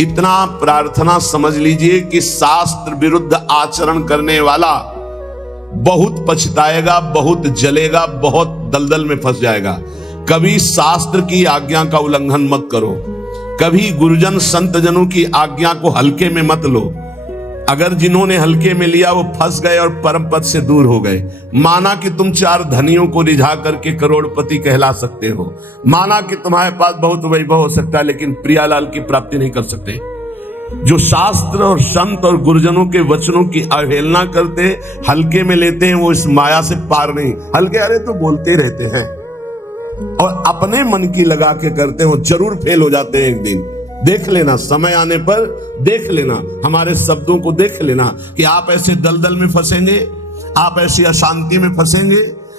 इतना प्रार्थना समझ लीजिए कि शास्त्र विरुद्ध आचरण करने वाला बहुत पछताएगा, बहुत जलेगा, बहुत दलदल में फंस जाएगा। कभी शास्त्र की आज्ञा का उल्लंघन मत करो, कभी गुरुजन संत जनों की आज्ञा को हल्के में मत लो। अगर जिन्होंने हल्के में लिया वो फंस गए और परम पद से दूर हो गए। माना कि तुम 4 धनियों को रिझा करके करोड़पति कहला सकते हो, माना कि तुम्हारे पास बहुत वैभव हो सकता है, लेकिन प्रियालाल की प्राप्ति नहीं कर सकते। जो शास्त्र और संत और गुरुजनों के वचनों की अवहेलना करते, हल्के में लेते हैं, वो इस माया से पार नहीं। हल्के अरे तो बोलते रहते हैं और अपने मन की लगा के करते हो, जरूर फेल हो जाते हैं एक दिन। देख लेना, समय आने पर देख लेना, हमारे शब्दों को देख लेना कि आप ऐसे दलदल में फंसेंगे, आप ऐसी अशांति में फंसेंगे,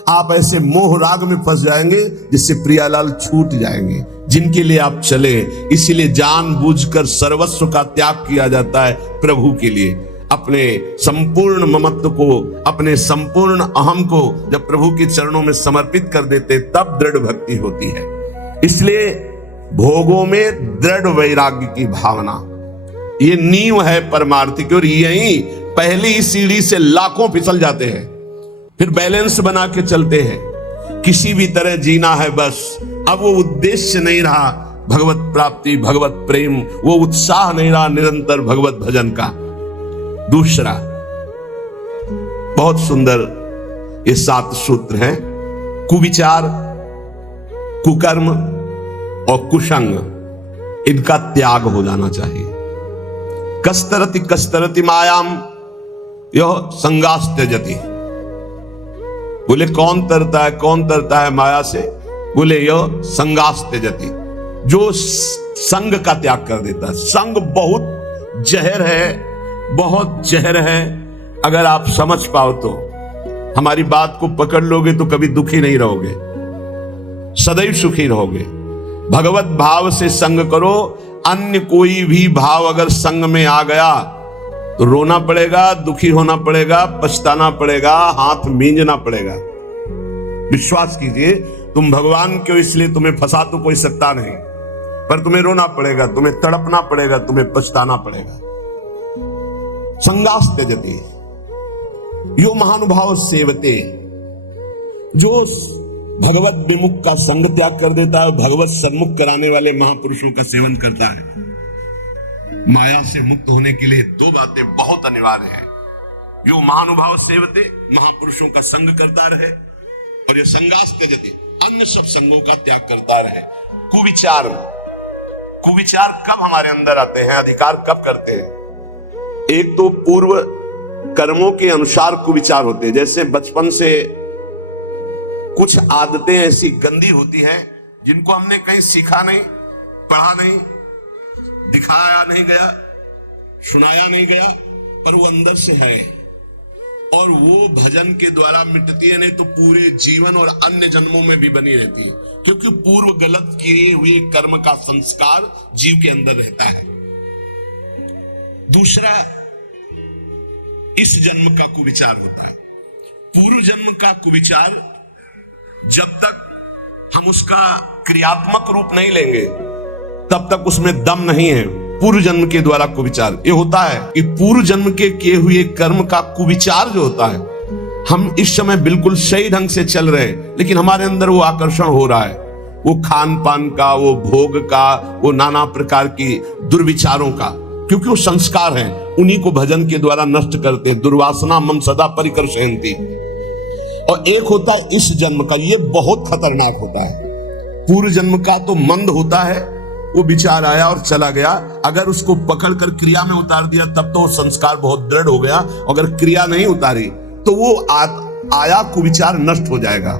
आप ऐसे मोह राग में फंस जाएंगे जिससे प्रियालाल छूट जाएंगे, जिनके लिए आप चले। इसीलिए जानबूझकर सर्वस्व का त्याग किया जाता है प्रभु के लिए। अपने संपूर्ण ममत्व को, अपने संपूर्ण अहम को जब प्रभु के चरणों में समर्पित कर देते, तब दृढ़ भक्ति होती है। इसलिए भोगों में दृढ़ वैराग्य की भावना, ये नींव है परमार्थ की। और यही पहली सीढ़ी से लाखों फिसल जाते हैं, फिर बैलेंस बना के चलते हैं। किसी भी तरह जीना है बस। अब वो उद्देश्य नहीं रहा भगवत प्राप्ति, भगवत प्रेम, वो उत्साह नहीं रहा निरंतर भगवत भजन का। दूसरा बहुत सुंदर ये 7 सूत्र हैं। कुविचार, कुकर्म और कुसंग, इनका त्याग हो जाना चाहिए। कस्तरति कस्तरति मायाम यह संगास त्यजति। बोले कौन तरता है, कौन तरता है माया से? बोले यह संगास त्यजति, जो संग का त्याग कर देता है। संग बहुत जहर है, बहुत जहर है। अगर आप समझ पाओ तो हमारी बात को पकड़ लोगे तो कभी दुखी नहीं रहोगे, सदैव सुखी रहोगे। भगवत भाव से संग करो। अन्य कोई भी भाव अगर संग में आ गया तो रोना पड़ेगा, दुखी होना पड़ेगा, पछताना पड़ेगा, हाथ मींजना पड़ेगा। विश्वास कीजिए, तुम भगवान के हो इसलिए तुम्हें फंसा तो कोई सकता नहीं, पर तुम्हें रोना पड़ेगा, तुम्हें तड़पना पड़ेगा, तुम्हें पछताना पड़ेगा। संगास त्यजति यो महानुभाव सेवते, जो भगवत विमुख का संग त्याग कर देता है, भगवत सन्मुख कराने वाले महापुरुषों का सेवन करता है। माया से मुक्त होने के लिए 2 बातें बहुत अनिवार्य हैं। यो महानुभाव सेवते, महापुरुषों का संग करता रहे, और ये संगास त्यजति, अन्य सब संगों का त्याग करता रहे। कुविचार, कुविचार कब हमारे अंदर आते हैं, अधिकार कब करते हैं? एक तो पूर्व कर्मों के अनुसार कुविचार होते हैं। जैसे बचपन से कुछ आदतें ऐसी गंदी होती हैं जिनको हमने कहीं सीखा नहीं, पढ़ा नहीं, दिखाया नहीं गया, सुनाया नहीं गया, पर वो अंदर से है और वो भजन के द्वारा मिटती है, नहीं तो पूरे जीवन और अन्य जन्मों में भी बनी रहती है, क्योंकि पूर्व गलत किए हुए कर्म का संस्कार जीव के अंदर रहता है। दूसरा, इस जन्म का कुविचार होता है। पूर्व जन्म का कुविचार जब तक हम उसका क्रियात्मक रूप नहीं लेंगे तब तक उसमें दम नहीं है। पूर्व जन्म के द्वारा कुविचार ये होता है कि पूर्व जन्म के किए हुए कर्म का कुविचार जो होता है, हम इस समय बिल्कुल सही ढंग से चल रहे हैं, लेकिन हमारे अंदर वो आकर्षण हो रहा है, वो खान पान का, वो भोग का, वो नाना प्रकार की दुर्विचारों का, क्योंकि वो संस्कार हैं, उन्हीं को भजन के द्वारा नष्ट करते हैं। दुर्वासना मम सदा परिकर्षयन्ति। और एक होता है इस जन्म का, ये बहुत खतरनाक होता है। पूर्व जन्म का तो मंद होता है, वो विचार आया और चला गया, अगर उसको पकड़कर क्रिया में उतार दिया तब तो वो संस्कार बहुत दृढ़ हो गया, अगर क्रिया नहीं उतारी तो वो आया कुविचार नष्ट हो जाएगा।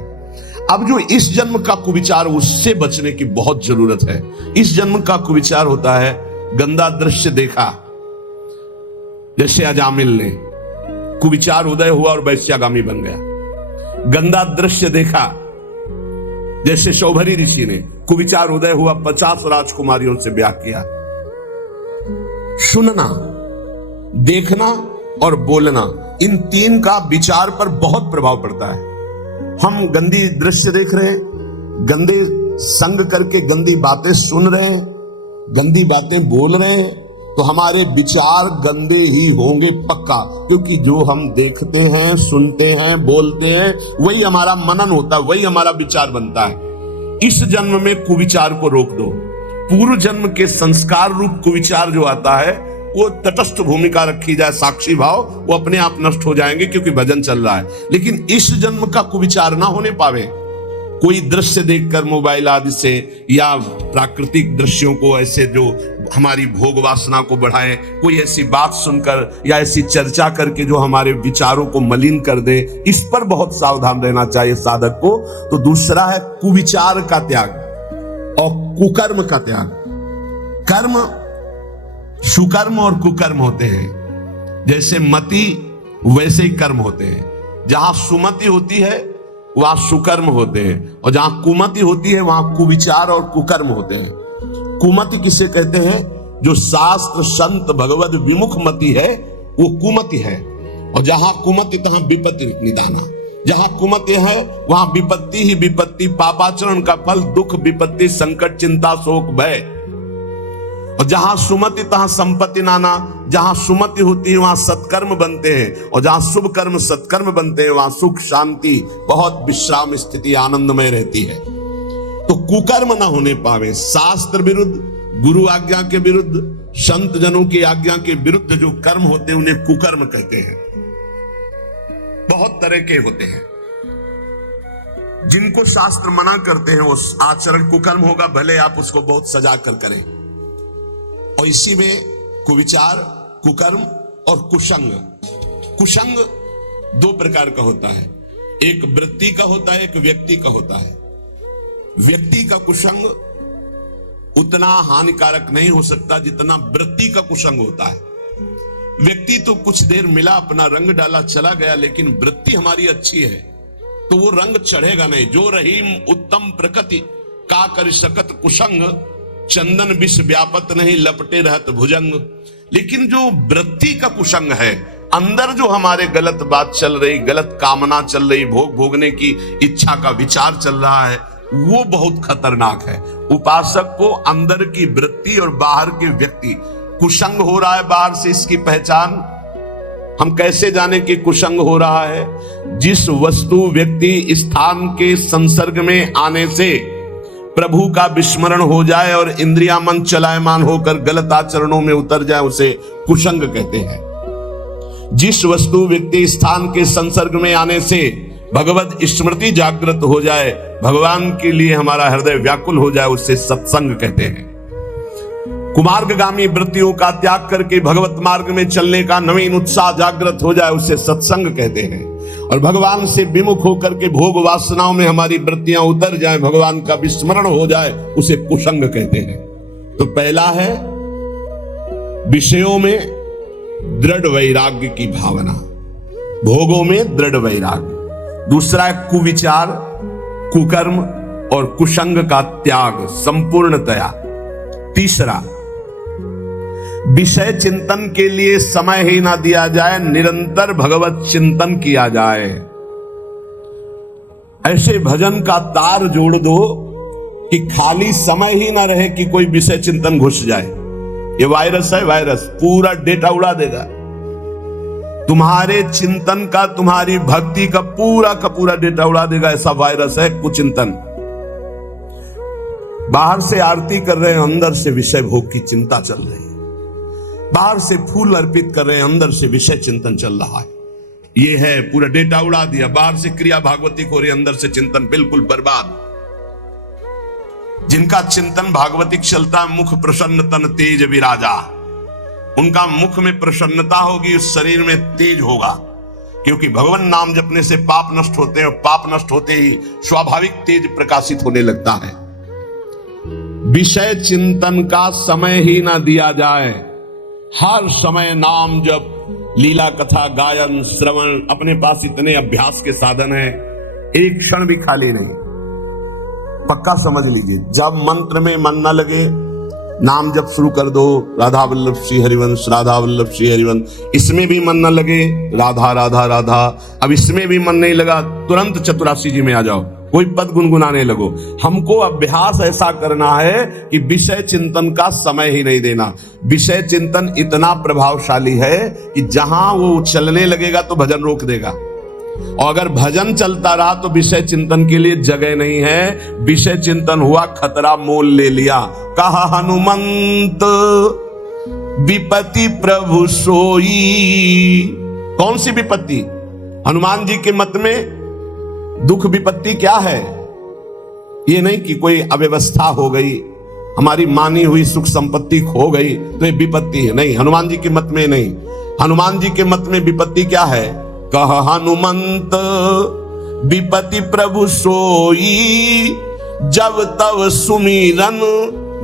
अब जो इस जन्म का कुविचार, उससे बचने की बहुत जरूरत है। इस जन्म का कुविचार होता है गंदा दृश्य देखा, जैसे अजामिल ने कुविचार उदय हुआ और वैश्यागामी बन गया। गंदा दृश्य देखा, जैसे शौभरी ऋषि ने कुविचार उदय हुआ, 50 राजकुमारियों से ब्याह किया। सुनना, देखना और बोलना, इन 3 का विचार पर बहुत प्रभाव पड़ता है। हम गंदी दृश्य देख रहे हैं, गंदे संग करके गंदी बातें सुन रहे हैं, गंदी बातें बोल रहे हैं, तो हमारे विचार गंदे ही होंगे पक्का, क्योंकि जो हम देखते हैं, सुनते हैं, बोलते हैं, वही हमारा मनन होता है, वही हमारा विचार बनता है। इस जन्म में कुविचार को रोक दो। पूर्व जन्म के संस्कार रूप कुविचार जो आता है वो तटस्थ भूमिका रखी जाए, साक्षी भाव, वो अपने आप नष्ट हो जाएंगे क्योंकि भजन चल रहा है। लेकिन इस जन्म का कुविचार ना होने पावे। कोई दृश्य देखकर मोबाइल आदि से या प्राकृतिक दृश्यों को ऐसे जो हमारी भोग वासना को बढ़ाए, कोई ऐसी बात सुनकर या ऐसी चर्चा करके जो हमारे विचारों को मलिन कर दे, इस पर बहुत सावधान रहना चाहिए साधक को। तो दूसरा है कुविचार का त्याग और कुकर्म का त्याग। कर्म सुकर्म और कुकर्म होते हैं, जैसे मति वैसे ही कर्म होते हैं। जहां सुमति होती है वहां सुकर्म होते हैं, और जहां कुमति होती है वहां कुविचार और कुकर्म होते हैं। कुमति किसे कहते हैं? जो शास्त्र संत भगवत विमुख मति है वो कुमति है। और जहां कुमति तहां विपत्ति निदाना। जहां कुमति है वहां विपत्ति ही विपत्ति, पापाचरण का फल, दुख, विपत्ति, संकट, चिंता, शोक, भय। और जहां सुमति तहां संपत्ति नाना। जहां सुमति होती है वहां सत्कर्म बनते हैं, और जहां शुभ कर्म सत्कर्म बनते हैं वहां सुख, शांति, बहुत विश्राम स्थिति आनंदमय रहती है। तो कुकर्म ना होने पावे। शास्त्र विरुद्ध, गुरु आज्ञा के विरुद्ध, संत जनों की आज्ञा के विरुद्ध जो कर्म होते हैं उन्हें कुकर्म कहते हैं। बहुत तरह के होते हैं। जिनको शास्त्र मना करते हैं वो आचरण कुकर्म होगा, भले आप उसको बहुत सजा कर करें। और इसी में कुविचार, कुकर्म और कुसंग। कुसंग दो प्रकार का होता है, एक वृत्ति का होता है, एक व्यक्ति का होता है। व्यक्ति का कुसंग उतना हानिकारक नहीं हो सकता जितना वृत्ति का कुसंग होता है। व्यक्ति तो कुछ देर मिला, अपना रंग डाला, चला गया, लेकिन वृत्ति हमारी अच्छी है तो वो रंग चढ़ेगा नहीं। जो रहीम उत्तम प्रकृति का कर सकत कुसंग, चंदन विष व्यापत नहीं लपटे रहत भुजंग। लेकिन जो वृत्ति का कुसंग है, अंदर जो हमारे गलत बात चल रही, गलत कामना चल रही, भोग भोगने की इच्छा का विचार चल रहा है, वो बहुत खतरनाक है। उपासक को अंदर की वृत्ति और बाहर के व्यक्ति, कुसंग हो रहा है बाहर से, इसकी पहचान हम कैसे जाने कि कुसंग हो रहा है? जिस वस्तु, व्यक्ति, स्थान के संसर्ग में आने से प्रभु का विस्मरण हो जाए और इंद्रिया मन चलायमान होकर गलत आचरणों में उतर जाए, उसे कुसंग कहते हैं। जिस वस्तु, व्यक्ति, स्थान के संसर्ग में आने से भगवत स्मृति जागृत हो जाए, भगवान के लिए हमारा हृदय व्याकुल हो जाए, उसे सत्संग कहते हैं। कुमार्गगामी वृत्तियों का त्याग करके भगवत मार्ग में चलने का नवीन उत्साह जागृत हो जाए, उसे सत्संग कहते हैं। और भगवान से विमुख होकर के भोग वासनाओं में हमारी वृत्तियां उतर जाए, भगवान का विस्मरण हो जाए, उसे कुसंग कहते हैं। तो पहला है विषयों में दृढ़ वैराग्य की भावना, भोगों में दृढ़ वैराग्य। दूसरा है कुविचार, कुकर्म और कुसंग का त्याग संपूर्णतया। तीसरा, विषय चिंतन के लिए समय ही ना दिया जाए, निरंतर भगवत चिंतन किया जाए। ऐसे भजन का तार जोड़ दो कि खाली समय ही ना रहे कि कोई विषय चिंतन घुस जाए। ये वायरस है, वायरस पूरा डेटा उड़ा देगा तुम्हारे चिंतन का, तुम्हारी भक्ति का पूरा डेटा उड़ा देगा। ऐसा वायरस है कुचिंतन। बाहर से आरती कर रहे हैं, अंदर से विषय भोग की चिंता चल रही है। बाहर से फूल अर्पित कर रहे हैं, अंदर से विषय चिंतन चल रहा है। ये है, पूरा डेटा उड़ा दिया। बाहर से क्रिया भागवतिक हो रही, अंदर से चिंतन बिल्कुल बर्बाद। जिनका चिंतन भागवतिक चलता है, मुख प्रसन्न तन तेज विराजा, उनका मुख में प्रसन्नता होगी, उस शरीर में तेज होगा, क्योंकि भगवान नाम जपने से पाप नष्ट होते हैं और पाप नष्ट होते ही स्वाभाविक तेज प्रकाशित होने लगता है। विषय चिंतन का समय ही ना दिया जाए। हर समय नाम जप, लीला कथा, गायन, श्रवण, अपने पास इतने अभ्यास के साधन है, एक क्षण भी खाली नहीं। पक्का समझ लीजिए, जब मंत्र में मन न लगे, नाम जप शुरू कर दो, राधा वल्लभ श्री हरिवंश, राधा वल्लभ श्री हरिवंश। इसमें भी मन न लगे, राधा राधा राधा। अब इसमें भी मन नहीं लगा, तुरंत चतुरासी जी में आ जाओ। कोई पद गुनगुनाने लगो। हमको अभ्यास ऐसा करना है कि विषय चिंतन का समय ही नहीं देना। विषय चिंतन इतना प्रभावशाली है कि जहां वो चलने लगेगा तो भजन रोक देगा, और अगर भजन चलता रहा तो विषय चिंतन के लिए जगह नहीं है। विषय चिंतन हुआ, खतरा मोल ले लिया। कहा हनुमंत विपत्ति प्रभु सोई। कौन सी विपत्ति? हनुमान जी के मत में दुख विपत्ति क्या है? ये नहीं कि कोई अव्यवस्था हो गई, हमारी मानी हुई सुख संपत्ति खो गई तो ये विपत्ति है, नहीं। हनुमान जी के मत में नहीं। हनुमान जी के मत में विपत्ति क्या है? कह हनुमंत विपत्ति प्रभु सोई, जब तब सुमिरन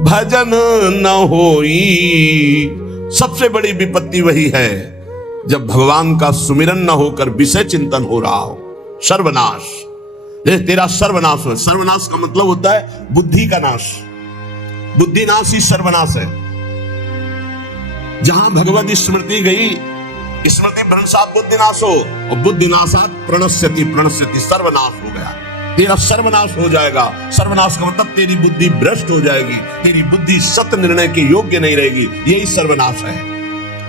भजन न होई। सबसे बड़ी विपत्ति वही है जब भगवान का सुमिरन न होकर विषय चिंतन हो रहा हो। सर्वनाश, तेरा सर्वनाश हो। सर्वनाश का मतलब होता है बुद्धि का नाश। बुद्धि नाश ही सर्वनाश है। जहां भगवत स्मृति गई, स्मृति भ्रंशात बुद्धिनाश हो, और बुद्धिनाशात प्रणश्यति, प्रणश्यति सर्वनाश हो गया। तेरा सर्वनाश हो जाएगा। सर्वनाश का मतलब तेरी बुद्धि भ्रष्ट हो जाएगी, तेरी बुद्धि सत्य निर्णय के योग्य नहीं रहेगी। यही सर्वनाश है।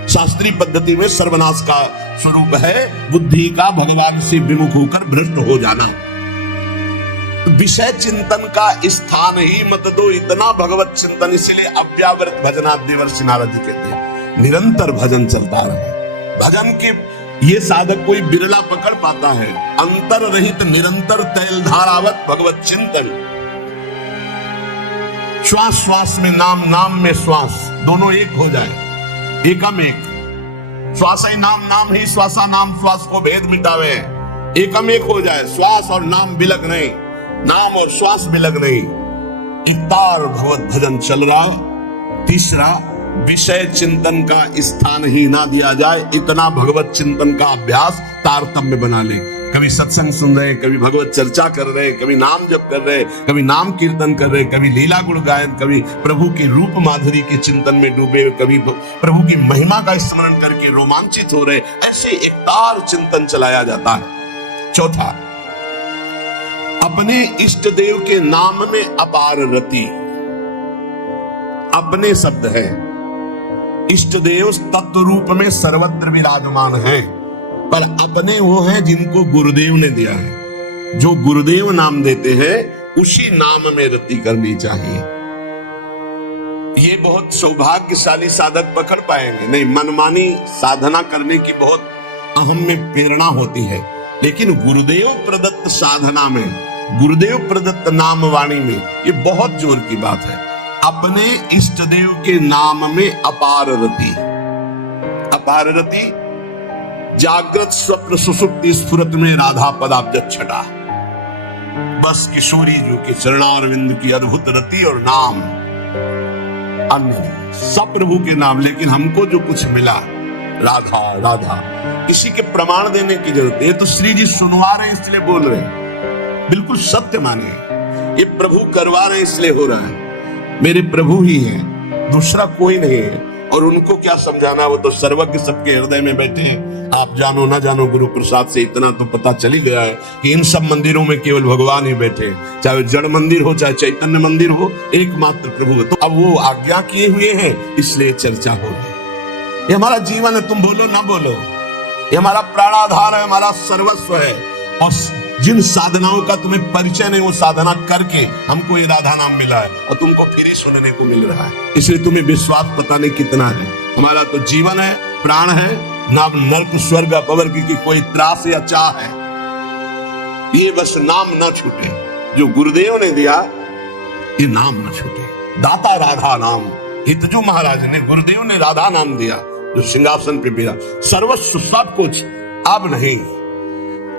शास्त्रीय पद्धति में सर्वनाश का स्वरूप है बुद्धि का भगवान से विमुख होकर भ्रष्ट हो जाना। विषय चिंतन का स्थान ही मत दो, इतना भगवत चिंतन। इसलिए अव्यावृत भजनात् देवर्षि नारद जी कहते हैं निरंतर भजन चलता रहे। भजन के ये साधक कोई बिरला पकड़ पाता है। अंतर रहित निरंतर तैल धारावत भगवत चिंतन। श्वास श्वास में नाम, नाम में श्वास, दोनों एक हो जाए, एकम एक। श्वास ही नाम, नाम ही श्वासा, नाम श्वास को भेद मिटावे। एकम एक हो जाए, श्वास और नाम बिलग नहीं, नाम और श्वास बिलग नहीं। इकतार भगवत भजन चल रहा। तीसरा, विषय चिंतन का स्थान ही ना दिया जाए, इतना भगवत चिंतन का अभ्यास तारतम्य बना ले। कभी सत्संग सुन रहे, कभी भगवत चर्चा कर रहे, कभी नाम जप कर रहे, कभी नाम कीर्तन कर रहे, कभी लीला गुण गायन, कभी प्रभु के रूप माधुरी के चिंतन में डूबे, कभी प्रभु की महिमा का स्मरण करके रोमांचित हो रहे। ऐसे एकतार चिंतन चलाया जाता है। चौथा, अपने इष्ट देव के नाम में अपार रति। अपने शब्द है, इष्ट देव तत्व रूप में सर्वत्र विराजमान है, पर अपने वो हैं जिनको गुरुदेव ने दिया है। जो गुरुदेव नाम देते हैं उसी नाम में रति करनी चाहिए। ये बहुत सौभाग्यशाली साधक पकड़ पाएंगे। नहीं, मनमानी साधना करने की बहुत अहम में प्रेरणा होती है, लेकिन गुरुदेव प्रदत्त साधना में, गुरुदेव प्रदत्त नाम वाणी में ये बहुत जोर की बात है। अपने इष्ट देव के नाम में अपार रति। अपार रति जागृत स्वप्न सुसुप्ति स्फुरत में राधा पदाब्ज छटा। बस किशोरी जो के चरणारविंद की अद्भुत रति और नाम, अन्य सब प्रभु के नाम। लेकिन हमको जो कुछ मिला राधा राधा, किसी के प्रमाण देने की जरूरत है। तो श्री जी सुनवा रहे इसलिए बोल रहे, बिल्कुल सत्य माने। ये प्रभु करवा रहे इसलिए हो रहा है। मेरे प्रभु ही हैं, दूसरा कोई नहीं है। और उनको क्या समझाना, वो तो सर्वज्ञ सबके हृदय में बैठे हैं। आप जानो ना जानो, गुरु प्रसाद से इतना तो पता चली गया है कि इन सब मंदिरों में केवल भगवान ही बैठे, चाहे जड़ मंदिर हो चाहे चैतन्य मंदिर हो, एकमात्र प्रभु है। तो अब वो आज्ञा किए हुए हैं, इसलिए चर्चा हो रही। ये हमारा जीवन है, तुम बोलो ना बोलो, ये हमारा प्राणाधार है, हमारा सर्वस्व है। और जिन साधनाओं का तुम्हें परिचय नहीं, वो साधना करके हमको ये राधा नाम मिला है, और तुमको फिर ही सुनने को मिल रहा है। इसलिए तुम्हें विश्वास पता नहीं कितना है। हमारा तो जीवन है, प्राण है, ना नर्क स्वर्ग अपवर्ग की कोई त्रास या चाह है। ये बस नाम ना छूटे, जो गुरुदेव ने दिया ये नाम ना छूटे। दाता राधा नाम, हितजू महाराज ने, गुरुदेव ने राधा नाम दिया, जो सिंहासन पे बिरा। सर्वस्व सब कुछ, अब नहीं,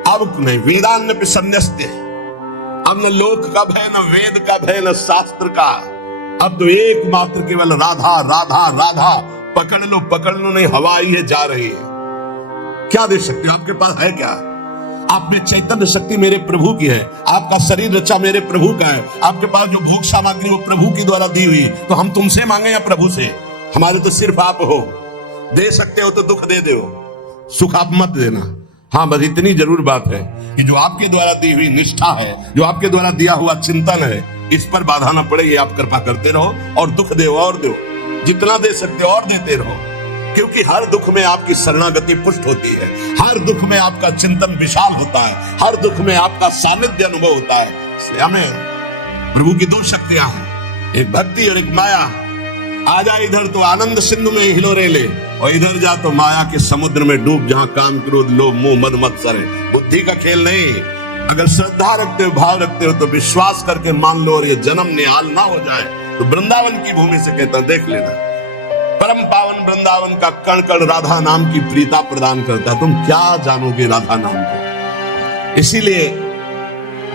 अब नहीं। वेदान्न पे संन्यस्त, अब न लोक का भय, न वेद का भय, न शास्त्र का। अब तो एकमात्र केवल राधा राधा राधा। पकड़ लो पकड़ लो, नहीं हवा आई है, जा रही है। क्या दे सकते हो? आपके पास है क्या? आप में चैतन्य शक्ति मेरे प्रभु की है, आपका शरीर रचा मेरे प्रभु का है, आपके पास जो भोग सामग्री वो प्रभु की द्वारा दी हुई। तो हम तुमसे मांगे या प्रभु से? हमारे तो सिर्फ आप हो। दे सकते हो तो दुख दे दो, सुख आप मत देना। हाँ, बस इतनी जरूर बात है कि जो आपके द्वारा दी हुई निष्ठा है, जो आपके द्वारा दिया हुआ चिंतन है, इस पर बाधा ना पड़े। ये आप कृपा करते रहो और दुख दो और दो, जितना दे सकते हो और देते रहो, क्योंकि हर दुख में आपकी शरणागति पुष्ट होती है, हर दुख में आपका चिंतन विशाल होता है, हर दुख में आपका सानिध्य अनुभव होता है। इसलिए हमें प्रभु की दो शक्तियां हैं, एक भक्ति और एक माया। आ जा इधर तो आनंद सिंधु में हिलोरे ले, और इधर जा तो माया के समुद्र में डूब, जहां काम क्रोध लोभ मोह मद मत्सर है। बुद्धि का खेल नहीं। अगर श्रद्धा रखते हो, भाव रखते हो, तो विश्वास करके मान लो, और ये जन्म निहाल ना हो जाए तो वृंदावन की भूमि से कहता देख लेना, परम पावन वृंदावन का कण कण राधा नाम की प्रीता प्रदान करता। तुम क्या जानोगे राधा नाम को। इसीलिए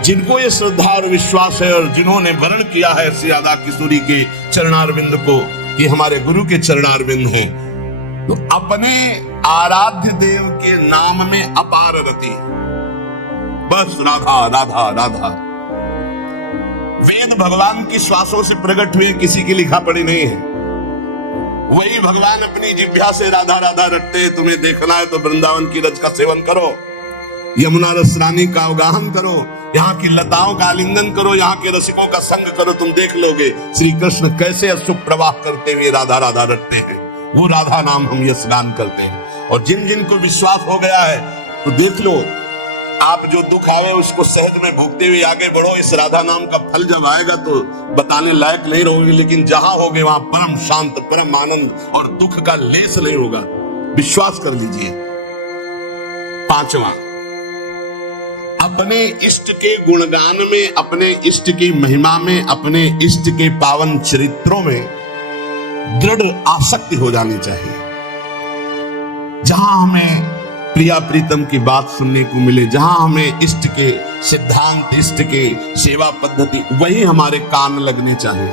जिनको ये श्रद्धा और विश्वास है, और जिन्होंने वर्ण किया है श्री राधा किशोरी के चरणारविंद को कि हमारे गुरु के चरणारविंद हैं, तो अपने आराध्य देव के नाम में अपार रति, बस राधा राधा राधा। वेद भगवान की श्वासों से प्रकट हुए, किसी की लिखा पढ़ी नहीं है। वही भगवान अपनी जिह्वा से राधा राधा रटते। तुम्हें देखना है तो वृंदावन की रज का सेवन करो, यमुना रस रानी का अवगाहन करो, यहाँ की लताओं का आलिंगन करो, यहाँ के रसिकों का संग करो। तुम देख लोगे श्री कृष्ण कैसे अशुभ प्रवाह करते हुए राधा राधा रटते हैं। वो राधा नाम हम यशगान करते हैं। और जिन जिन को विश्वास हो गया है तो देख लो, आप जो दुख आवे उसको सहज में भोगते हुए आगे बढ़ो। इस राधा नाम का फल जब आएगा तो बताने लायक नहीं रहोगे, लेकिन जहां होगे वहां परम शांत, परम आनंद और दुख का लेस नहीं होगा। विश्वास कर लीजिए। पांचवा, अपने इष्ट के गुणगान में, अपने इष्ट की महिमा में, अपने इष्ट के पावन चरित्रों में दृढ़ आसक्ति हो जानी चाहिए। जहां हमें प्रिया प्रीतम की बात सुनने को मिले, जहां हमें इष्ट के सिद्धांत, इष्ट के सेवा पद्धति, वही हमारे कान लगने चाहिए।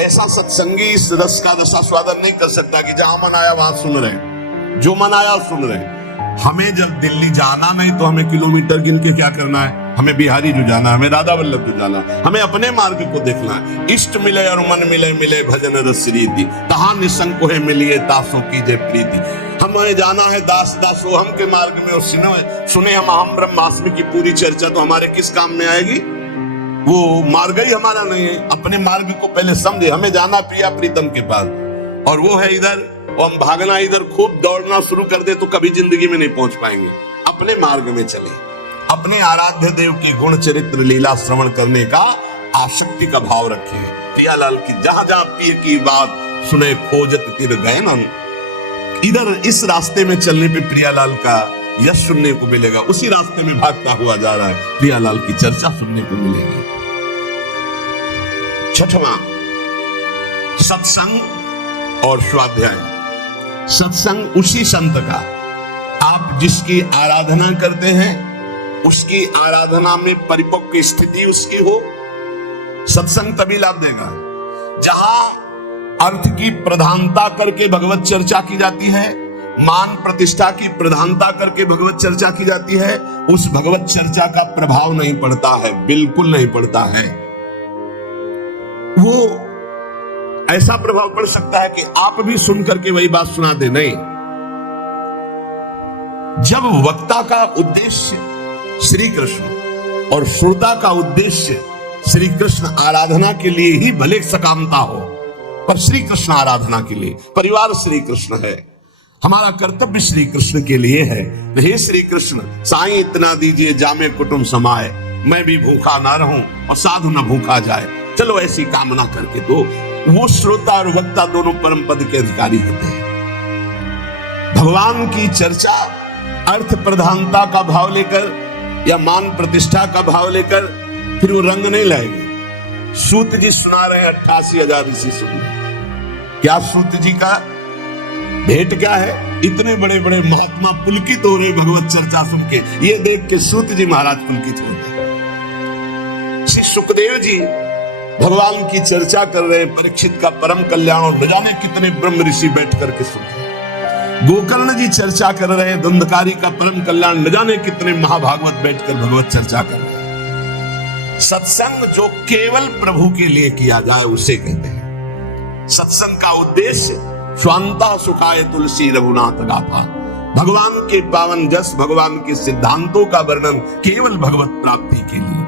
ऐसा सत्संगी इस रस का रसास्वादन नहीं कर सकता कि जहां मन आया वहां सुन रहे, जो मन आया सुन रहे। हमें जब दिल्ली जाना नहीं तो हमें किलोमीटर गिन के क्या करना है, हमें बिहारी जो जाना है, हमें राधा वल्लभ जो जाना है, हमें अपने मार्ग को देखना है। इष्ट मिले और मन मिले, मिले भजन रस रीति, तहां निसंको है मिलिए दासों की जय प्रीति। हमें जाना है दास दासो हम के मार्ग में, और सुने हम अहम ब्रह्मास्मि की पूरी चर्चा, तो हमारे किस काम में आएगी? वो मार्ग ही हमारा नहीं है। अपने मार्ग को पहले समझे। हमें जाना प्रिया प्रीतम के पास, और वो है इधर, और हम भागना इधर, खूब दौड़ना शुरू कर दे तो कभी जिंदगी में नहीं पहुंच पाएंगे। अपने मार्ग में चले, अपने आराध्य देव के गुण चरित्र लीला श्रवण करने का आसक्ति का भाव रखें। प्रियालाल की जहां जहां पिय की बात सुने खोजत तिर गए न, इधर इस रास्ते में चलने पे प्रियालाल का यश सुनने को मिलेगा। उसी रास्ते में भागता हुआ जा रहा है, प्रियालाल की चर्चा सुनने को मिलेगी। छठवां, सत्संग और स्वाध्याय। सत्संग उसी संत का, आप जिसकी आराधना करते हैं उसकी आराधना में परिपक्व स्थिति उसकी हो, सत्संग तभी लाभ देगा। जहां अर्थ की प्रधानता करके भगवत चर्चा की जाती है, मान प्रतिष्ठा की प्रधानता करके भगवत चर्चा की जाती है, उस भगवत चर्चा का प्रभाव नहीं पड़ता है, बिल्कुल नहीं पड़ता है। वो ऐसा प्रभाव पड़ सकता है कि आप भी सुन करके वही बात सुना दे, नहीं। जब वक्ता का उद्देश्य श्री कृष्ण और श्रोता का उद्देश्य श्री कृष्ण आराधना के लिए ही भले सकामता हो, पर श्री कृष्ण आराधना के लिए, परिवार श्री कृष्ण है, हमारा कर्तव्य श्री कृष्ण के लिए है। हे श्री कृष्ण, साईं इतना दीजिए जामे कुटुंब समाए, मैं भी भूखा ना रहूं और साधु न भूखा जाए। चलो ऐसी कामना करके तो वो श्रोता और वक्ता दोनों परम पद के अधिकारी होते हैं। भगवान की चर्चा अर्थ प्रधानता का भाव लेकर या मान प्रतिष्ठा का भाव लेकर फिर वो रंग नहीं लाएगी। सूत जी सुना रहे हैं 88,000 ऋषि सुन रहे। क्या सूत जी का भेंट क्या है? इतने बड़े बड़े महात्मा पुलकित हो रहे भगवत चर्चा सुन के। ये देख के सूत जी महाराज पुलकित हो गए। श्री सुखदेव जी भगवान की चर्चा कर रहे हैं, परीक्षित का परम कल्याण, और न जाने कितने ब्रह्म ऋषि बैठ करके सुन रहे हैं। गोकर्ण जी चर्चा कर रहे हैं धुंधकारी का परम कल्याण, न जाने कितने महाभागवत बैठकर भगवत चर्चा कर रहे हैं। सत्संग जो केवल प्रभु के लिए किया जाए उसे कहते हैं। सत्संग का उद्देश्य स्वांता सुखाय तुलसी रघुनाथ गाथा, भगवान के पावन जस, भगवान के सिद्धांतों का वर्णन केवल भगवत प्राप्ति के लिए।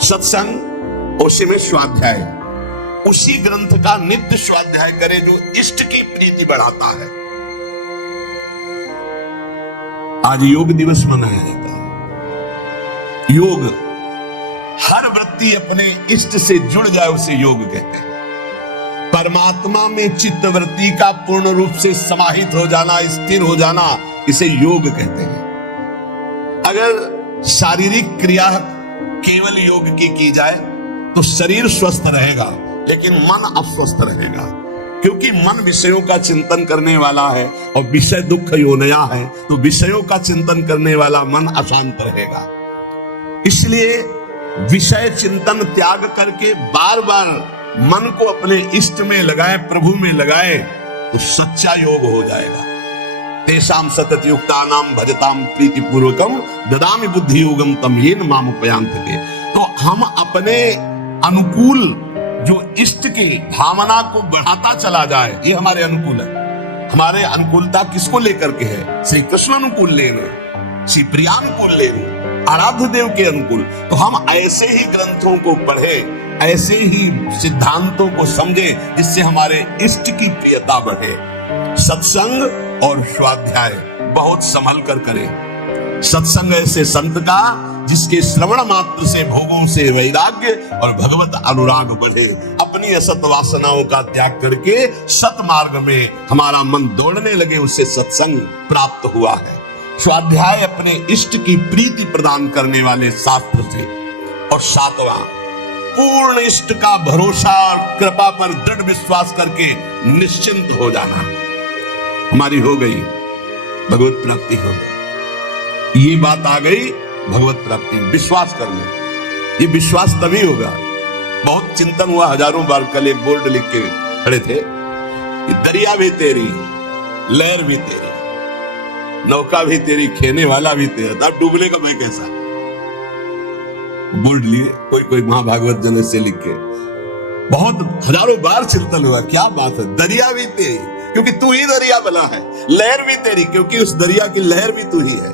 सत्संग, उसी में स्वाध्याय, उसी ग्रंथ का नित्य स्वाध्याय करे जो इष्ट की प्रीति बढ़ाता है। आज योग दिवस मनाया जाता है। योग, हर वृत्ति अपने इष्ट से जुड़ जाए उसे योग कहते हैं। परमात्मा में चित्तवृत्ति का पूर्ण रूप से समाहित हो जाना, स्थिर हो जाना, इसे योग कहते हैं। अगर शारीरिक क्रिया केवल योग की जाए तो शरीर स्वस्थ रहेगा, लेकिन मन अस्वस्थ रहेगा, क्योंकि मन विषयों का चिंतन करने वाला है और विषय दुख योनया है, तो विषयों का चिंतन करने वाला मन अशांत रहेगा। इसलिए विषय चिंतन त्याग करके बार बार मन को अपने इष्ट में लगाए, प्रभु में लगाए, तो सच्चा योग हो जाएगा। तेषाम सतत युक्तानाम भजताम प्रीति पूर्वकम ददामि बुद्धि योगम तम येन माम उपयांते। तो हम अपने अनुकूल जो इष्ट की भावना को बढ़ाता चला जाए, ये हमारे अनुकूल है। हमारे अनुकूलता किसको लेकर के है? श्री कृष्ण अनुकूल लेना, श्री प्रियानुकूल लेना, आराध्य देव के अनुकूल। तो हम ऐसे ही ग्रंथों को पढ़े, ऐसे ही सिद्धांतों को समझे, जिससे हमारे इष्ट की प्रियता बढ़े। सत्संग और स्वाध्याय बहुत संभल कर करें। सत्संग ऐसे संत का जिसके श्रवण मात्र से भोगों से वैराग्य और भगवत अनुराग बढ़े। अपनी असत वासनाओं का त्याग करके सत मार्ग में हमारा मन दौड़ने लगे, उससे सत्संग प्राप्त हुआ है। स्वाध्याय अपने इष्ट की प्रीति प्रदान करने वाले शास्त्र से। और सातवां, पूर्ण इष्ट का भरोसा और कृपा पर दृढ़ विश्वास करके निश्चिंत हो जाना। हमारी हो गई भगवत प्राप्ति, हो गई ये बात आ गई भगवत प्राप्ति। विश्वास कर लो, ये विश्वास तभी होगा। बहुत चिंतन हुआ, हजारों बार। कल एक बोर्ड लिख के खड़े थे कि दरिया भी तेरी, लहर भी तेरी, नौका भी तेरी, खेने वाला भी तेरा, तब डूबने का मैं कैसा। बोर्ड लिए कोई महाभागवत जन से लिख के, बहुत हजारों बार चिंतन हुआ, क्या बात है। दरिया भी तेरी क्योंकि तू ही दरिया बना है, लहर भी तेरी क्योंकि उस दरिया की लहर भी तू ही है,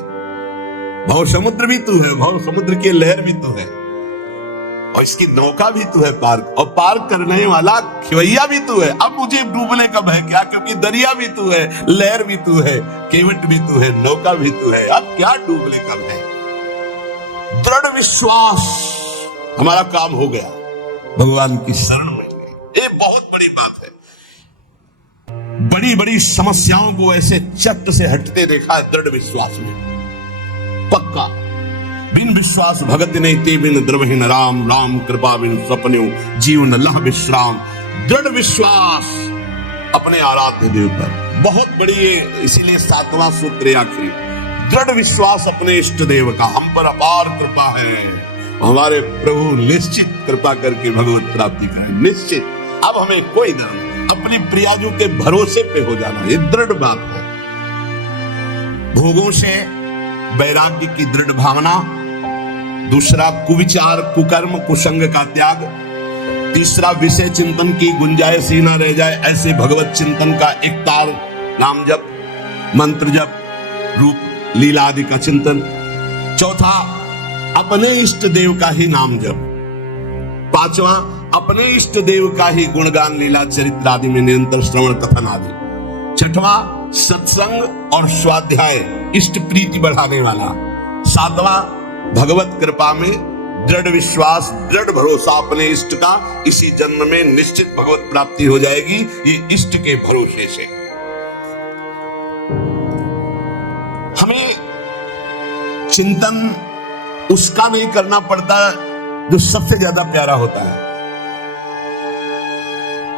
भव समुद्र भी तू है, भव समुद्र की लहर भी तू है, और इसकी नौका भी तू है पार, और पार करने वाला खिवैया भी तू है। अब मुझे डूबने का भय क्या, क्योंकि दरिया भी तू है, लहर भी तू है, केवट भी तू है, नौका भी तू है, अब क्या डूबने का भय। दृढ़ विश्वास, हमारा काम हो गया, भगवान की शरण में। ये बहुत बड़ी बात है। बड़ी बड़ी समस्याओं को ऐसे चट से हटते देखा है दृढ़ विश्वास में। पक्का, बिन विश्वास भगत नहीं ते बिन द्रवहीन राम, राम कृपा बिन स्वप्न्यो जीवन लह विश्राम। दृढ़ विश्वास अपने आराध्य देव पर बहुत बड़ी है, इसीलिए 7वां सूत्र आखिरी, दृढ़ विश्वास अपने इष्ट देव का। हम पर अपार कृपा है, हमारे प्रभु निश्चित कृपा करके भगवत प्राप्ति करें, निश्चित। अब हमें कोई डर नहीं, अपनी प्रियाजू के भरोसे पे हो जाना, ये दृढ़ बात है। भोगों से वैराग्य की दृढ़ भावना। दूसरा, कुविचार, कुकर्म, कुसंग का त्याग। तीसरा, विषय चिंतन की गुंजाइश ही न रह जाए, ऐसे भगवत चिंतन का एक तार, नाम जप, मंत्र जप, रूप लीला आदि का चिंतन। चौथा, अपने इष्ट देव का ही नाम जप। पांचवा, अपने इष्ट देव का ही गुणगान, लीला चरित्र आदि में निरंतर श्रवण कथन आदि। छठवां, सत्संग और स्वाध्याय इष्ट प्रीति बढ़ाने वाला। सातवां, भगवत कृपा में दृढ़ विश्वास, दृढ़ भरोसा अपने इष्ट का, इसी जन्म में निश्चित भगवत प्राप्ति हो जाएगी, ये इष्ट के भरोसे से। हमें चिंतन उसका नहीं करना पड़ता जो सबसे ज्यादा प्यारा होता है,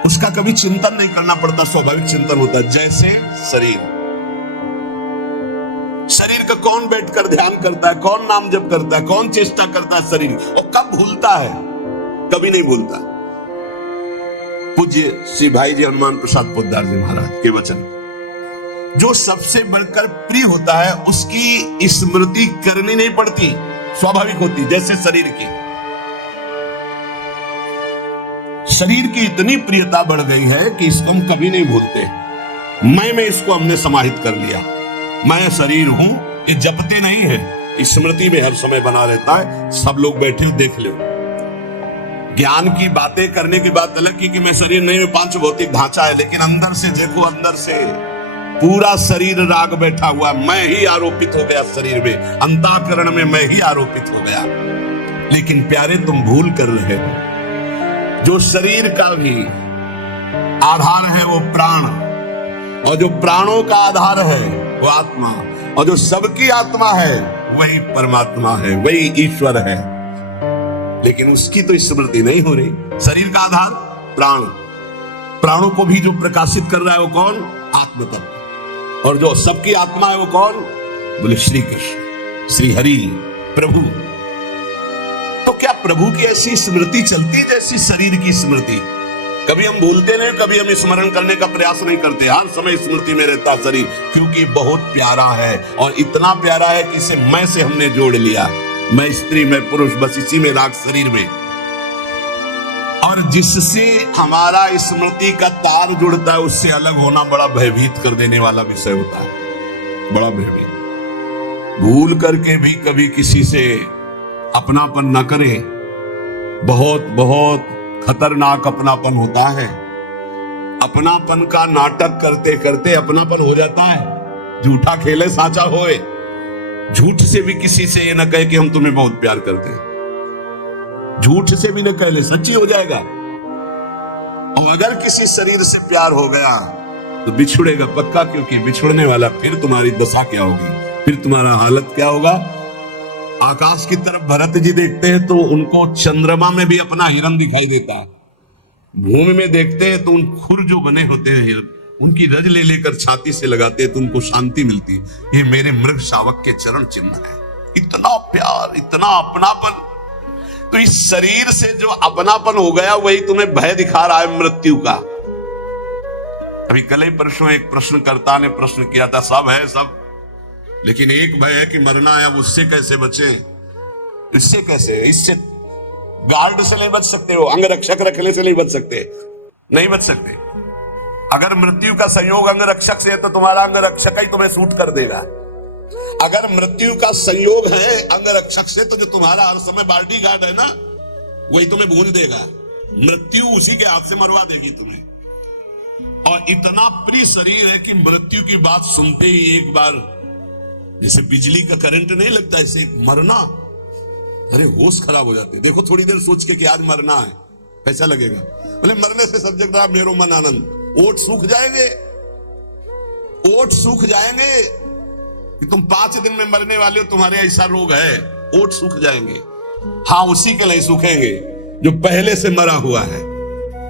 उसका कभी चिंतन नहीं करना पड़ता, स्वाभाविक चिंतन होता है। जैसे शरीर, शरीर का कौन बैठकर ध्यान करता है, कौन नाम जप करता है, कौन चेष्टा करता है शरीर, और कब भूलता है? कभी नहीं भूलता। पूज्य श्री भाई जी हनुमान प्रसाद पोद्दार जी महाराज के वचन, जो सबसे बढ़कर प्रिय होता है उसकी स्मृति करनी नहीं पड़ती, स्वाभाविक होती। जैसे शरीर की इतनी प्रियता बढ़ गई है कि इसको हम कभी नहीं भूलते। मैं इसको हमने समाहित कर लिया। मैं शरीर हूं, ये जपते नहीं है, स्मृति में हर समय बना रहता है। सब लोग बैठे देख लो, ज्ञान की बातें करने की बात अलग की कि मैं शरीर नहीं हूं, पांच भौतिक ढांचा है, लेकिन अंदर से देखो, अंदर से पूरा शरीर राग बैठा हुआ, मैं ही आरोपित हो गया शरीर में, अंतःकरण में मैं ही आरोपित हो गया। लेकिन प्यारे तुम भूल कर रहे हो, जो शरीर का भी आधार है वो प्राण, और जो प्राणों का आधार है वो आत्मा, और जो सबकी आत्मा है वही परमात्मा है, वही ईश्वर है। लेकिन उसकी तो स्मृति नहीं हो रही। शरीर का आधार प्राण, प्राणों को भी जो प्रकाशित कर रहा है वो कौन? आत्म तत्व। और जो सबकी आत्मा है वो कौन? बोले श्री कृष्ण, श्री हरि, प्रभु। तो क्या प्रभु की ऐसी स्मृति चलती जैसी शरीर की स्मृति? कभी हम भूलते नहीं, कभी हम स्मरण करने का प्रयास नहीं करते, हर समय स्मृति में रहता शरीर, क्योंकि बहुत प्यारा है, और इतना प्यारा है कि इसे मैं से हमने जोड़ लिया। मैं स्त्री, मैं पुरुष, बस इसी में राग शरीर में। और जिससे हमारा स्मृति का तार जुड़ता है, उससे अलग होना बड़ा भयभीत कर देने वाला विषय होता है, बड़ा भयभीत। भूल करके भी कभी किसी से अपनापन न करें, बहुत बहुत खतरनाक अपनापन होता है। अपनापन का नाटक करते करते अपनापन हो जाता है। झूठा खेले साचा होए, झूठ से भी किसी से ये न कहे कि हम तुम्हें बहुत प्यार करते हैं, झूठ से भी न कह ले, सच्ची हो जाएगा। और अगर किसी शरीर से प्यार हो गया तो बिछुड़ेगा पक्का, क्योंकि बिछुड़ने वाला फिर तुम्हारी दशा क्या होगी, फिर तुम्हारा हालत क्या होगा। आकाश की तरफ भरत जी देखते हैं तो उनको चंद्रमा में भी अपना हिरण दिखाई देता, भूमि में देखते हैं तो उन खुर जो बने होते हैं हिरण, उनकी रज ले लेकर छाती से लगाते हैं तो उनको शांति मिलती। ये मेरे मृग शावक के चरण चिन्ह है। इतना प्यार, इतना अपनापन। तो इस शरीर से जो अपनापन हो गया वही तुम्हें भय दिखा रहा है मृत्यु का। अभी कल ही परसों एक प्रश्नकर्ता ने प्रश्न किया था, सब है सब, लेकिन एक भय है कि मरना है, अब उससे कैसे बचे? इससे कैसे? इससे गार्ड से नहीं बच सकते हो, अंगरक्षक रखने से नहीं बच सकते, नहीं बच सकते। अगर मृत्यु का संयोग अंगरक्षक से है तो तुम्हारा अंगरक्षक ही तुम्हें सूट कर देगा। अगर मृत्यु का संयोग है अंगरक्षक से तो जो तुम्हारा हर समय बॉडीगार्ड है ना, वही तुम्हें भूल देगा। मृत्यु उसी के हाथ से मरवा देगी तुम्हें। और इतना प्रिय शरीर है कि मृत्यु की बात सुनते ही एक बार जैसे बिजली का करंट नहीं लगता, ऐसे मरना, अरे होश खराब हो जाते। देखो थोड़ी देर सोच के कि आज मरना है, कैसा लगेगा? बोले मरने से सब जगह मेरो मन आनंद, ओठ सूख जाएंगे, ओठ सूख जाएंगे कि तुम 5 दिन में मरने वाले हो, तुम्हारे ऐसा रोग है, ओठ सूख जाएंगे। हाँ, उसी के लिए सूखेंगे जो पहले से मरा हुआ है।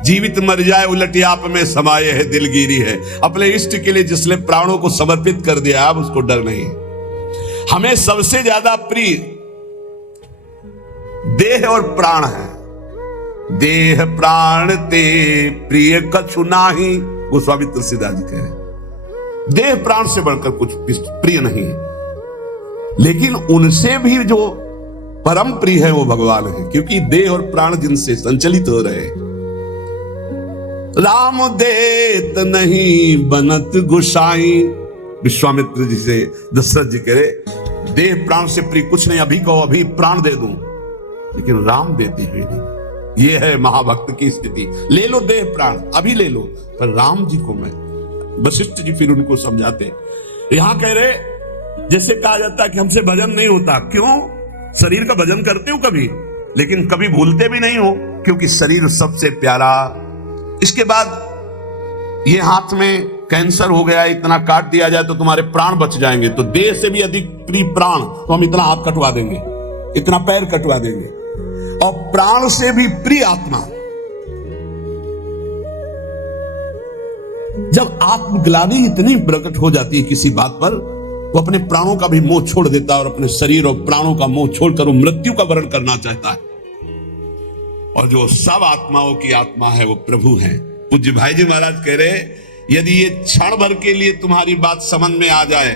जीवित मर जाए उलट आप में समाये है दिलगिरी है। अपने इष्ट के लिए जिसने प्राणों को समर्पित कर दिया, अब उसको डर नहीं। हमें सबसे ज्यादा प्रिय देह और प्राण है। देह प्राण ते प्रिय कछु नाही, गोस्वामी तुलसीदास जी कह रहे हैं। देह प्राण से बढ़कर कुछ प्रिय नहीं है, लेकिन उनसे भी जो परम प्रिय है वो भगवान है, क्योंकि देह और प्राण जिनसे संचलित हो रहे। राम देत नहीं बनत गुसाई, विश्वामित्र जी से दशरथ जी कह रहे देह प्राण से प्रिय कुछ नहीं, अभी कहो अभी प्राण दे दूं, लेकिन राम देते हुए नहीं। ये है महाभक्त की स्थिति। ले लो देह प्राण, अभी ले लो, पर राम जी को मैं। वशिष्ठ जी फिर उनको समझाते, यहां कह रहे जैसे कहा जाता है कि हमसे भजन नहीं होता। क्यों? शरीर का भजन करते हो कभी, लेकिन कभी भूलते भी नहीं हो, क्योंकि शरीर सबसे प्यारा। इसके बाद ये हाथ में कैंसर हो गया, इतना काट दिया जाए तो तुम्हारे प्राण बच जाएंगे, तो देह से भी अधिक प्रिय प्राण, तो हम इतना हाथ कटवा देंगे, इतना पैर कटवा देंगे। और प्राण से भी प्रिय आत्मा। जब आत्मग्लानि इतनी प्रकट हो जाती है किसी बात पर, वो अपने प्राणों का भी मोह छोड़ देता है और अपने शरीर और प्राणों का मोह छोड़कर वो मृत्यु का वरण करना चाहता है। और जो सब आत्माओं की आत्मा है वो प्रभु है। पूज्य भाई जी महाराज कह रहे, यदि ये क्षण भर के लिए तुम्हारी बात समझ में आ जाए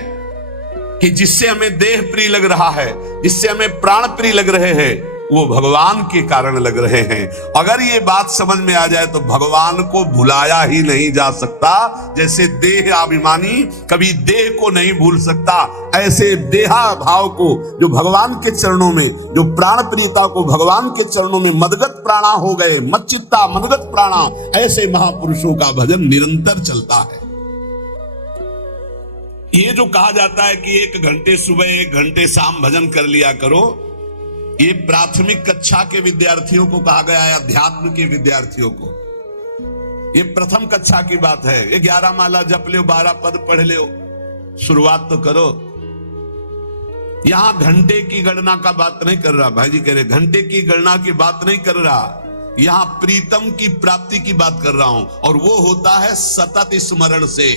कि जिससे हमें देह प्रिय लग रहा है, जिससे हमें प्राण प्रिय लग रहे हैं, वो भगवान के कारण लग रहे हैं। अगर ये बात समझ में आ जाए तो भगवान को भुलाया ही नहीं जा सकता। जैसे देह अभिमानी कभी देह को नहीं भूल सकता, ऐसे देहा भाव को जो भगवान के चरणों में, जो प्राण प्रियता को भगवान के चरणों में मदगत प्राणा हो गए, मच्चित्ता मदगत प्राणा, ऐसे महापुरुषों का भजन निरंतर चलता है। ये जो कहा जाता है कि 1 घंटे सुबह 1 घंटे शाम भजन कर लिया करो, ये प्राथमिक कक्षा के विद्यार्थियों को कहा गया है, अध्यात्म के विद्यार्थियों को। ये प्रथम कक्षा की बात है। ये 11 माला जप लो, 12 पद पढ़ लो, शुरुआत तो करो। यहां घंटे की गणना का बात नहीं कर रहा, भाई जी कह रहे घंटे की गणना की बात नहीं कर रहा, यहां प्रीतम की प्राप्ति की बात कर रहा हूं। और वो होता है सतत स्मरण से।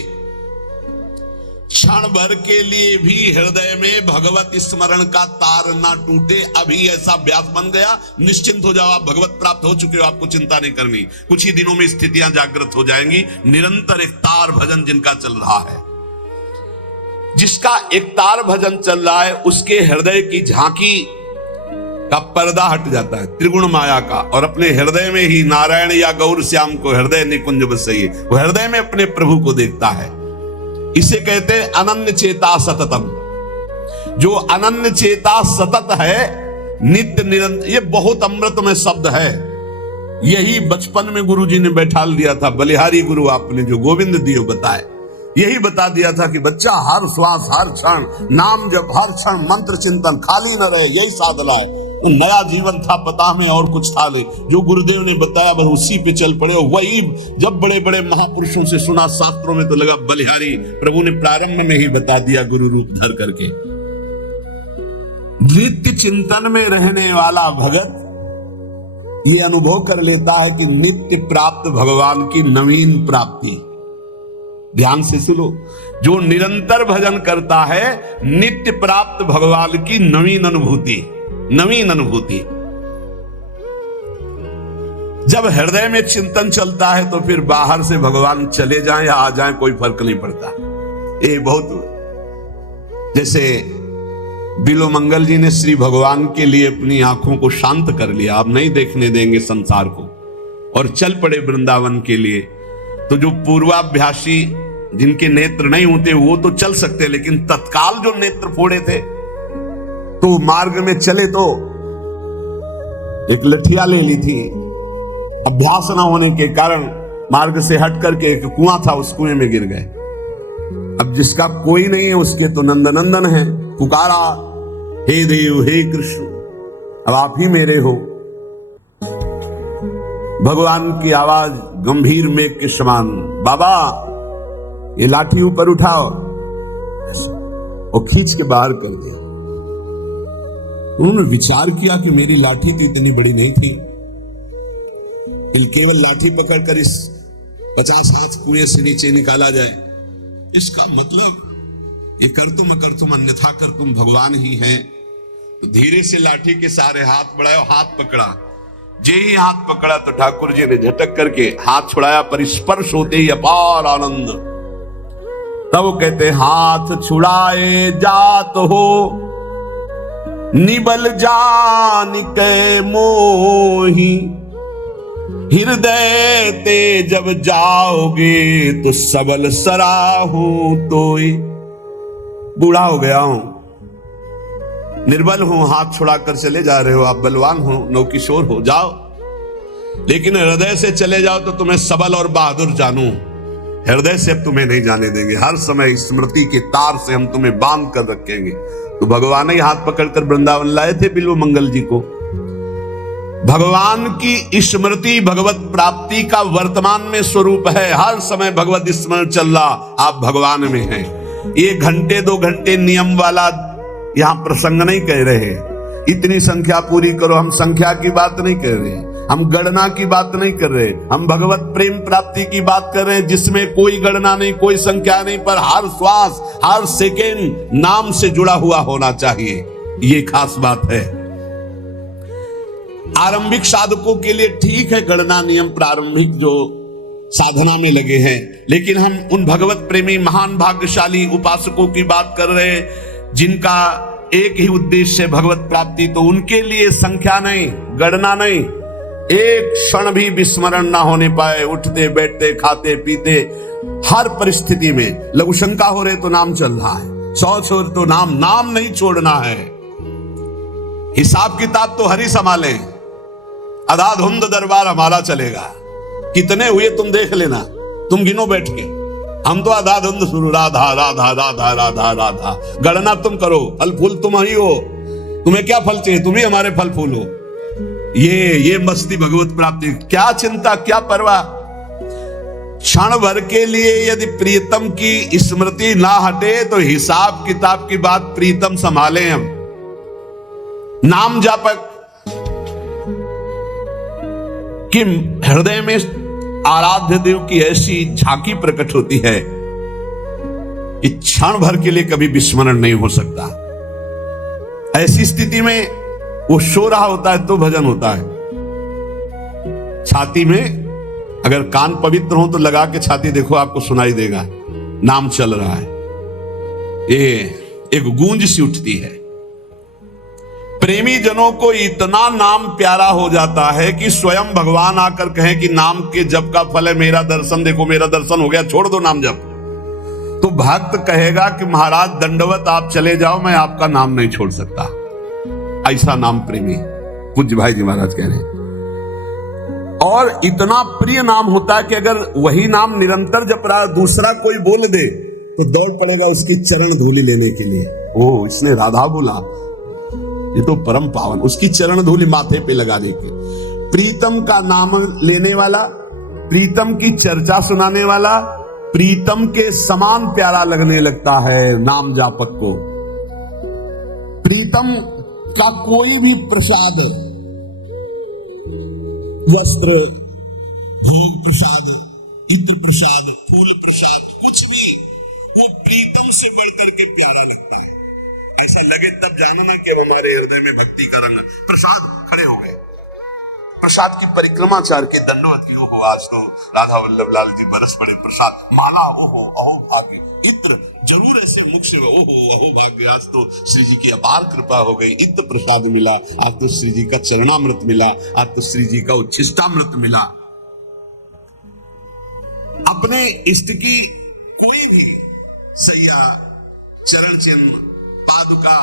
क्षण भर के लिए भी हृदय में भगवत स्मरण का तार ना टूटे। अभी ऐसा अभ्यास बन गया, निश्चिंत हो जाओ, आप भगवत प्राप्त हो चुके हो, आपको चिंता नहीं करनी। कुछ ही दिनों में स्थितियां जागृत हो जाएंगी। निरंतर एक तार भजन जिनका चल रहा है, जिसका एक तार भजन चल रहा है, उसके हृदय की झांकी का पर्दा हट जाता है त्रिगुण माया का, और अपने हृदय में ही नारायण या गौर श्याम को हृदय निकुंज बसइए, वो हृदय में अपने प्रभु को देखता है। इसे कहते हैं अनन्य चेता सततम। जो अनन्य चेता सतत है, नित्य निरंतर, ये बहुत अमृतमय शब्द है। यही बचपन में गुरुजी ने बैठा दिया था, बलिहारी गुरु आपने जो गोविंद दियो बताए, यही बता दिया था कि बच्चा हर श्वास हर क्षण नाम जब, हर क्षण मंत्र चिंतन, खाली न रहे, यही साधना है। नया जीवन था, पता हमें और कुछ था ले, जो गुरुदेव ने बताया बस उसी पे चल पड़े। वही जब बड़े बड़े महापुरुषों से सुना शास्त्रों में तो लगा बलिहारी प्रभु ने प्रारंभ में ही बता दिया गुरु रूप धर करके। नित्य चिंतन में रहने वाला भगत ये अनुभव कर लेता है कि नित्य प्राप्त भगवान की नवीन प्राप्ति। ध्यान से सुनो, जो निरंतर भजन करता है, नित्य प्राप्त भगवान की नवीन अनुभूति, नवीन अनुभूति। जब हृदय में चिंतन चलता है तो फिर बाहर से भगवान चले जाएं या आ जाएं कोई फर्क नहीं पड़ता। ये बहुत, जैसे बिलोमंगल जी ने श्री भगवान के लिए अपनी आंखों को शांत कर लिया, अब नहीं देखने देंगे संसार को, और चल पड़े वृंदावन के लिए। तो जो पूर्वाभ्यासी जिनके नेत्र नहीं होते वो तो चल सकते, लेकिन तत्काल जो नेत्र फोड़े थे तो मार्ग में चले तो एक लठिया ले ली थी। अभ्यास न होने के कारण मार्ग से हट करके एक कुआं था, उस कुएं में गिर गए। अब जिसका कोई नहीं है उसके तो नंदनंदन है, पुकारा हे देव हे कृष्ण अब आप ही मेरे हो। भगवान की आवाज गंभीर मेघ के समान, बाबा ये लाठी ऊपर उठाओ, और खींच के बाहर कर दिया। उन्होंने विचार किया कि मेरी लाठी तो इतनी बड़ी नहीं थी, केवल लाठी पकड़कर इस 50 हाथ कुएं से नीचे निकाला जाए। इसका मतलब ये कर तुम अकर तुम अन्यथा कर तुम भगवान ही हैं। धीरे से लाठी के सारे हाथ बढ़ाए, हाथ पकड़ा। जे ही हाथ पकड़ा तो ठाकुर जी ने झटक करके हाथ छुड़ाया, पर स्पर्श होते ही अपार आनंद। तब वो कहते हाथ छुड़ाए जात हो निबल जान के मोही, हृदय ते जब जाओगे तो सबल सराहू तोय। बूढ़ा हो गया हूं, निर्बल हूं, हाथ छुड़ाकर चले जा रहे हो, आप बलवान हो, नवकिशोर हो, जाओ, लेकिन हृदय से चले जाओ तो तुम्हें सबल और बहादुर जानू। हृदय से अब तुम्हें नहीं जाने देंगे, हर समय स्मृति के तार से हम तुम्हें बांध कर रखेंगे। तो भगवान ही हाथ पकड़कर वृंदावन लाए थे बिल्वमंगल जी को। भगवान की स्मृति भगवत प्राप्ति का वर्तमान में स्वरूप है। हर समय भगवत स्मरण चल रहा, आप भगवान में हैं। ये घंटे 2 घंटे नियम वाला यहां प्रसंग नहीं कह रहे, इतनी संख्या पूरी करो, हम संख्या की बात नहीं कर रहे, हम गणना की बात नहीं कर रहे, हम भगवत प्रेम प्राप्ति की बात कर रहे हैं, जिसमें कोई गणना नहीं, कोई संख्या नहीं, पर हर श्वास हर सेकेंड नाम से जुड़ा हुआ होना चाहिए। ये खास बात है। आरंभिक साधकों के लिए ठीक है गणना नियम, प्रारंभिक जो साधना में लगे हैं, लेकिन हम उन भगवत प्रेमी महान भाग्यशाली उपासकों की बात कर रहे हैं जिनका एक ही उद्देश्य है भगवत प्राप्ति, तो उनके लिए संख्या नहीं, गणना नहीं, एक क्षण भी विस्मरण ना होने पाए, उठते बैठते खाते पीते हर परिस्थिति में। लघुशंका हो रहे तो नाम चल रहा है, शौच हो तो नाम नहीं छोड़ना है। हिसाब किताब तो हरि संभाले, अधाधुंध दरबार हमारा चलेगा। कितने हुए तुम देख लेना, तुम गिनो बैठ के, हम तो अधाधुंध शुरू, राधा राधा राधा राधा राधा। गणना तुम करो, फल फूल तुम ही हो, तुम्हें क्या फल चाहिए, तुम ही हमारे फल फूल हो। ये मस्ती भगवत प्राप्ति, क्या चिंता क्या परवाह। क्षण भर के लिए यदि प्रीतम की स्मृति ना हटे तो हिसाब किताब की बात प्रीतम संभाले हम। नाम जापक कि हृदय में आराध्य देव की ऐसी झांकी प्रकट होती है कि क्षण भर के लिए कभी विस्मरण नहीं हो सकता। ऐसी स्थिति में वो सो रहा होता है तो भजन होता है। छाती में अगर कान पवित्र हो तो लगा के छाती देखो, आपको सुनाई देगा नाम चल रहा है। ये एक गूंज सी उठती है। प्रेमी जनों को इतना नाम प्यारा हो जाता है कि स्वयं भगवान आकर कहें कि नाम के जप का फल है मेरा दर्शन, देखो मेरा दर्शन हो गया, छोड़ दो नाम जप। तो भक्त कहेगा कि महाराज दंडवत आप चले जाओ, मैं आपका नाम नहीं छोड़ सकता। ऐसा नाम प्रेमी पूज्य भाई जी महाराज कह रहे हैं। और इतना प्रिय नाम होता है कि अगर वही नाम निरंतर जप रहा दूसरा कोई बोल दे तो दौड़ पड़ेगा उसकी चरण धूलि लेने के लिए। ओ इसने राधा बोला, ये तो परम पावन, उसकी चरण धूलि माथे पे लगाने के। प्रीतम का नाम लेने वाला, प्रीतम की चर्चा सुनाने वाला, प्रीतम के समान प्यारा लगने लगता है नाम जापक को। प्रीतम का कोई भी प्रसाद, वस्त्र, भोग प्रसाद, इत्र प्रसाद, फूल प्रसाद, कुछ भी वो प्रीतम से बढ़कर के प्यारा लगता है। ऐसा लगे तब जानना कि हमारे हृदय में भक्ति का रंग। प्रसाद खड़े हो गए, प्रसाद की परिक्रमा चार के दंडवत की। ओहो आज तो राधा वल्लभ लाल जी बरस पड़े, प्रसाद माला, ओहो अहो भाग्य, इत्र जरूर ऐसे मुख से, ओहो अहो भाग्य, आज तो श्री जी की अपार कृपा हो गई, इत्र प्रसाद मिला, आज तो श्री जी का चरणामृत मिला, आज तो श्री जी का उच्छिष्टामृत मिला। अपने इष्ट की कोई भी सैया, चरण चिन्ह, पादुका,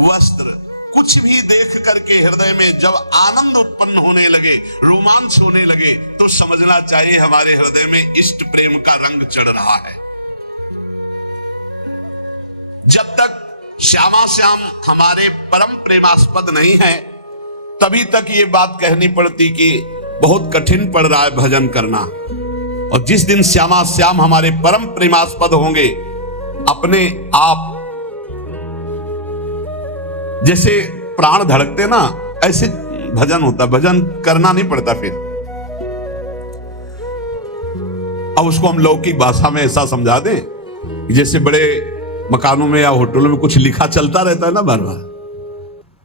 वस्त्र, कुछ भी देख करके हृदय में जब आनंद उत्पन्न होने लगे, रोमांच होने लगे, तो समझना चाहिए हमारे हृदय में इष्ट प्रेम का रंग चढ़ रहा है। जब तक श्यामा श्याम हमारे परम प्रेमास्पद नहीं है, तभी तक ये बात कहनी पड़ती कि बहुत कठिन पड़ रहा है भजन करना। और जिस दिन श्यामा श्याम हमारे परम प्रेमास्पद होंगे, अपने आप जैसे प्राण धड़कते ना, ऐसे भजन होता, भजन करना नहीं पड़ता फिर। अब उसको हम लौकिक भाषा में ऐसा समझा दें, जैसे बड़े मकानों में या होटलों में कुछ लिखा चलता रहता है ना बार बार,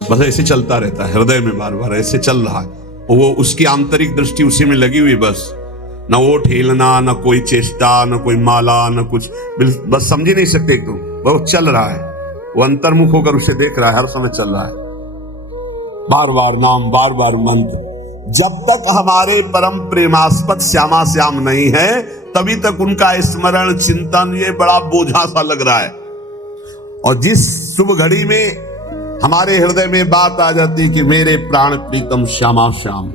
बस ऐसे चलता रहता है हृदय में, बार बार ऐसे चल रहा है। वो उसकी आंतरिक दृष्टि उसी में लगी हुई, बस न वो ठेलना, न कोई चेष्टा, न कोई माला, न कुछ, बस समझ ही नहीं सकते तुम, बहुत चल रहा है। वो अंतर्मुख होकर उसे देख रहा है, हर समय चल रहा है, बार बार नाम, बार बार मंत्र। जब तक हमारे परम प्रेमास्पद श्यामा श्याम नहीं है, तभी तक उनका स्मरण चिंतन ये बड़ा बोझा सा लग रहा है। और जिस शुभ घड़ी में हमारे हृदय में बात आ जाती कि मेरे प्राण प्रीतम श्यामा श्याम,